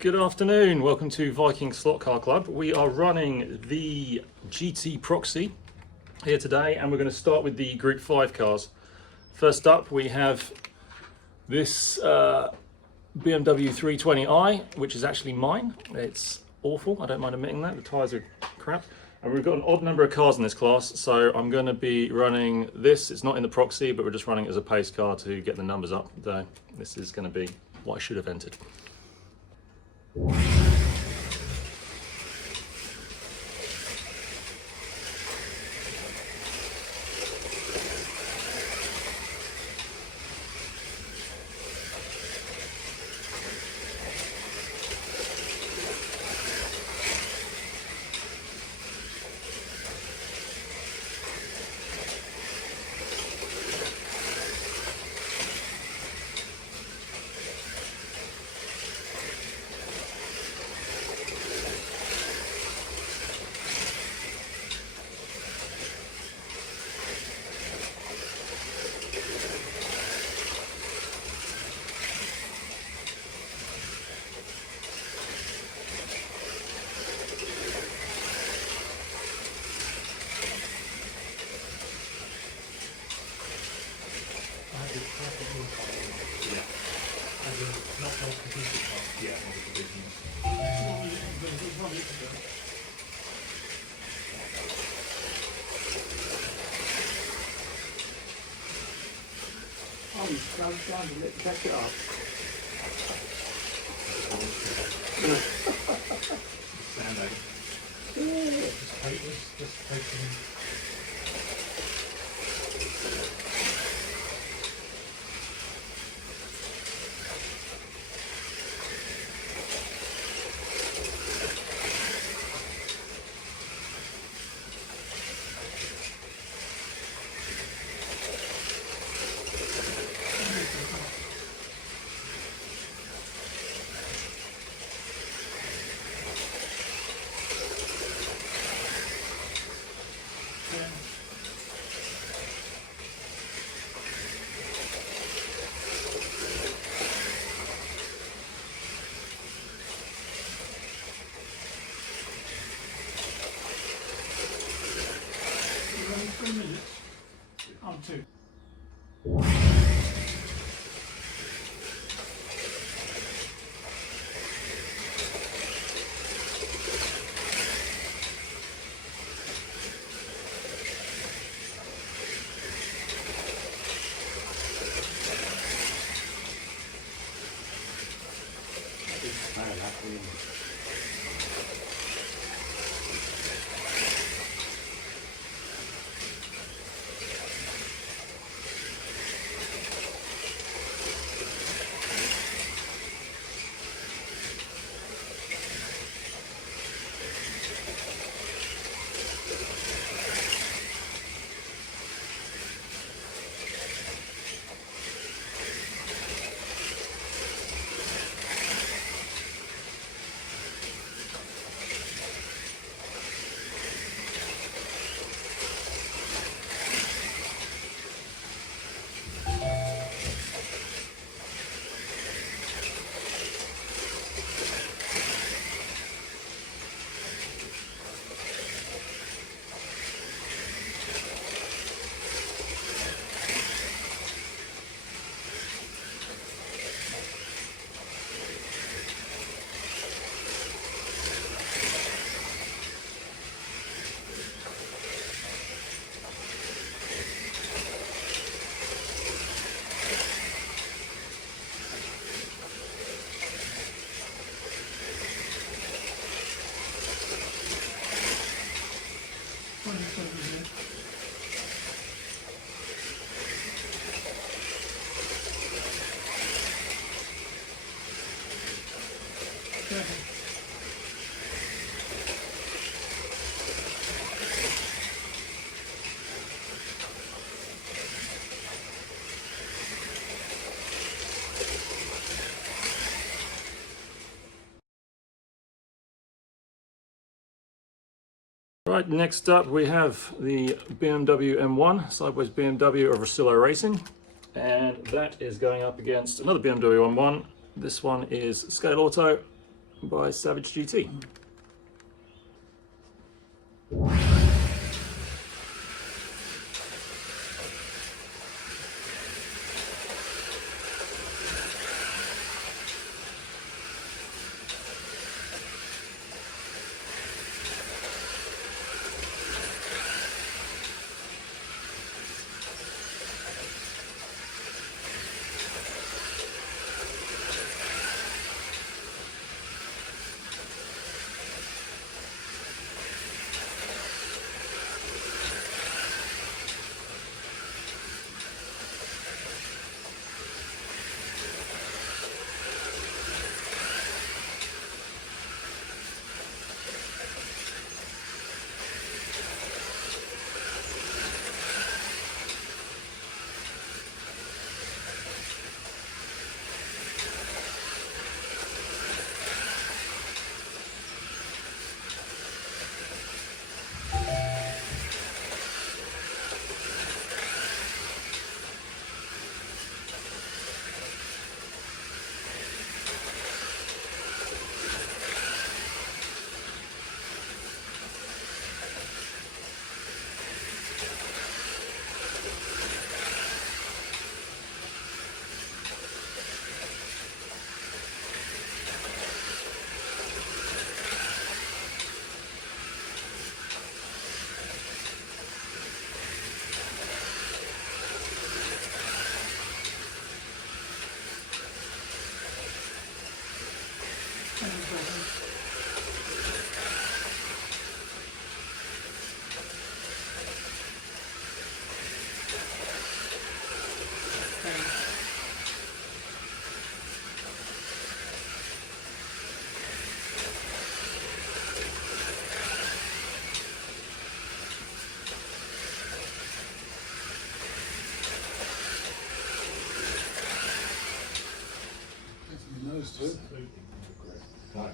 Good afternoon, welcome to Viking Slot Car Club. We are running the GT Proxy here today and we're going to start with the Group 5 cars. First up we have this BMW 320i, which is actually mine. It's awful, I don't mind admitting that, the tyres are crap. And we've got an odd number of cars in this class, so I'm going to be running this. It's not in the Proxy, but we're just running it as a pace car to get the numbers up. So this is going to be what I should have entered. Oh, you go down and let back it up. Running 3 minutes. I'm 2. Right, next up we have the BMW M1, sideways BMW of Rosillo Racing, and that is going up against another BMW M1. This one is Scale Auto, by Savage GT. Those two. Right.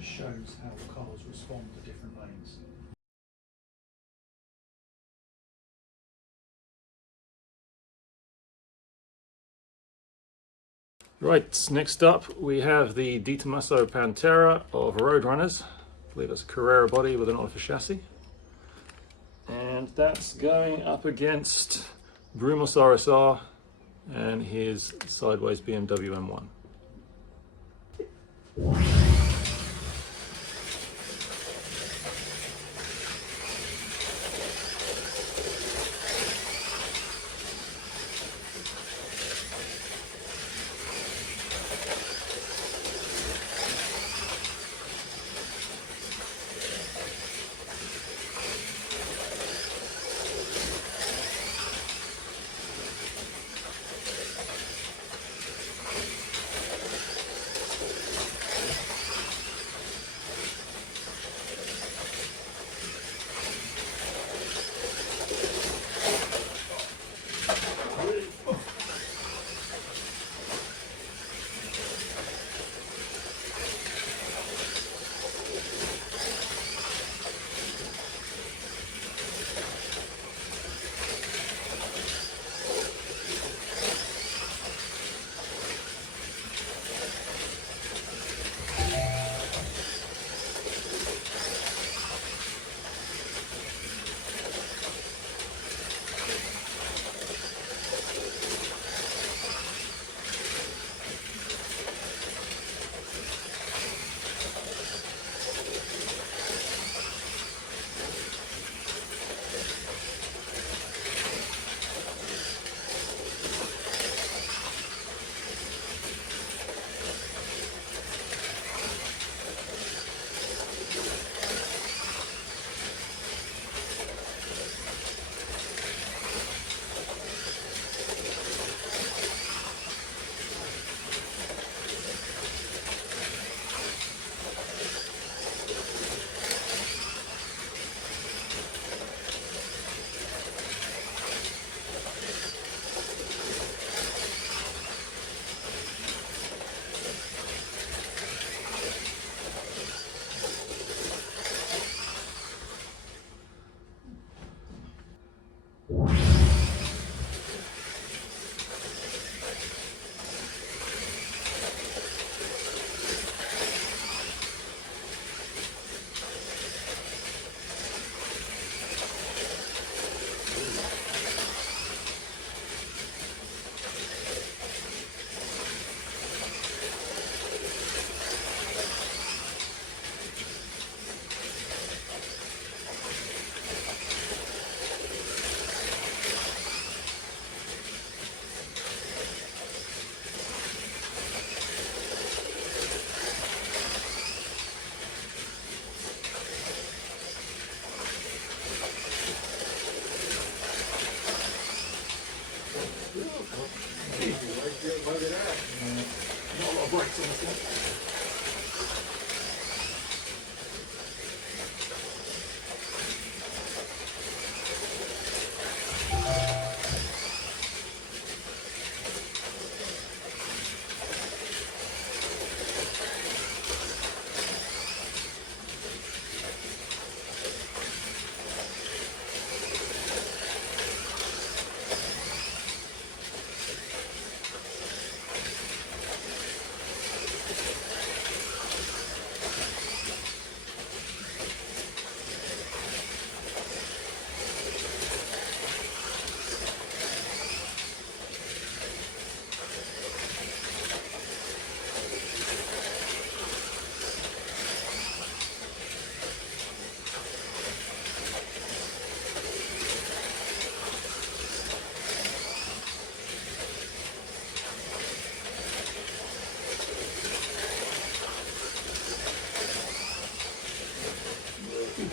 Just shows how the cars respond to different lanes. Right, next up we have the Di Tommaso Pantera of Roadrunners. I believe that's a Carrera body with an Oliver chassis. And that's going up against Brumos RSR and his sideways BMW M1.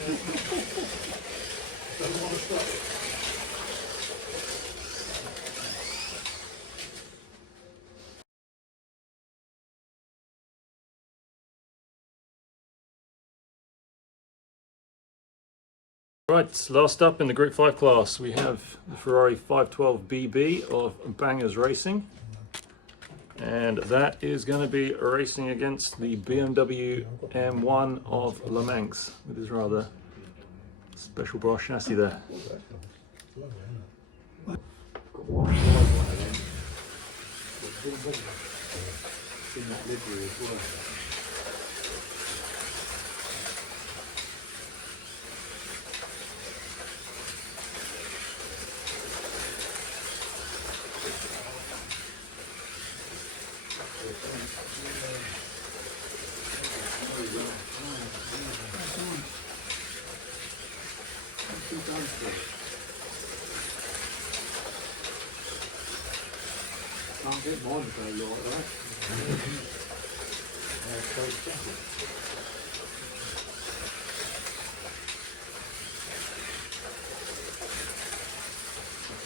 Doesn't want to stop. Right, last up in the Group 5 class, we have the Ferrari 512 BB of Bangers Racing. And that is going to be racing against the BMW M1 of Le Manx with his rather special brass chassis there. In that livery as well. Can't get mine very like that.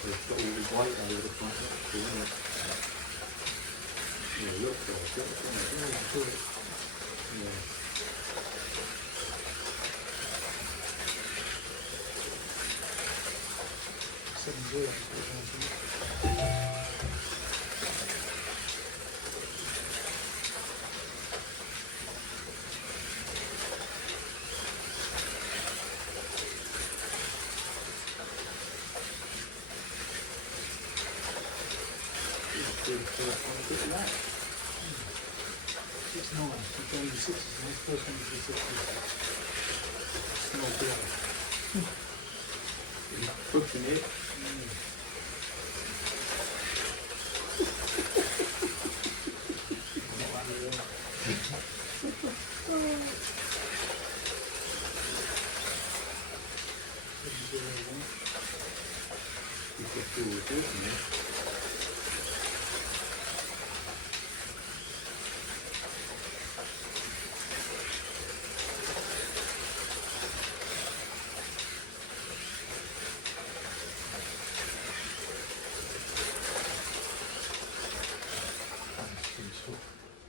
It's got all the white over the front, that's cool, isn't it? Yeah, looks like it, doesn't it? Yeah. It's nice. It's only 60s. It's first one to be 60s. Small blow. Pushing it.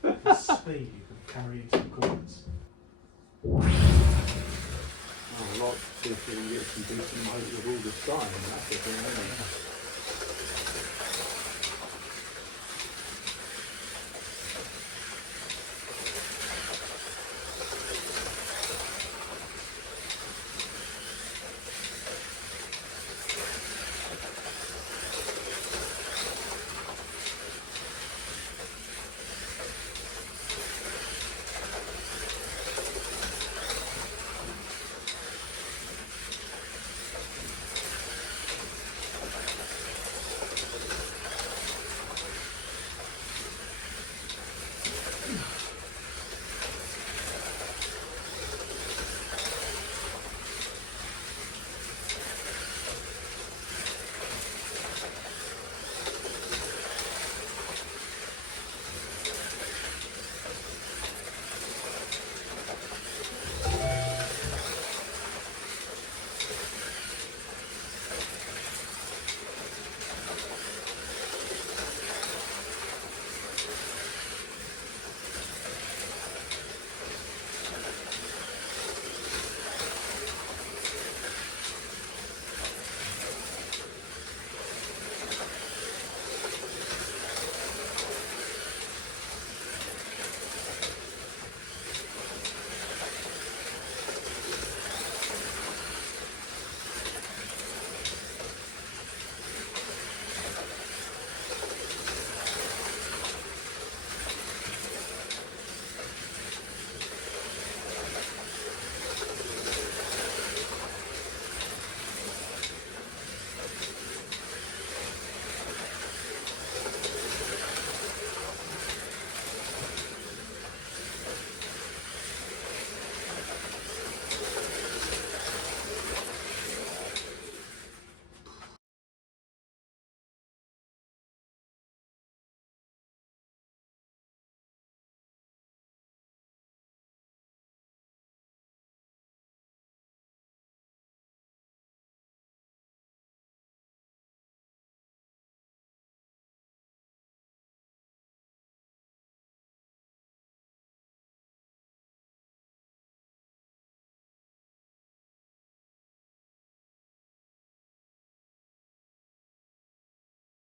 The speed you can carry into the corners. I'd like to see if we can get some decent motors with all the style and that's the thing, isn't it?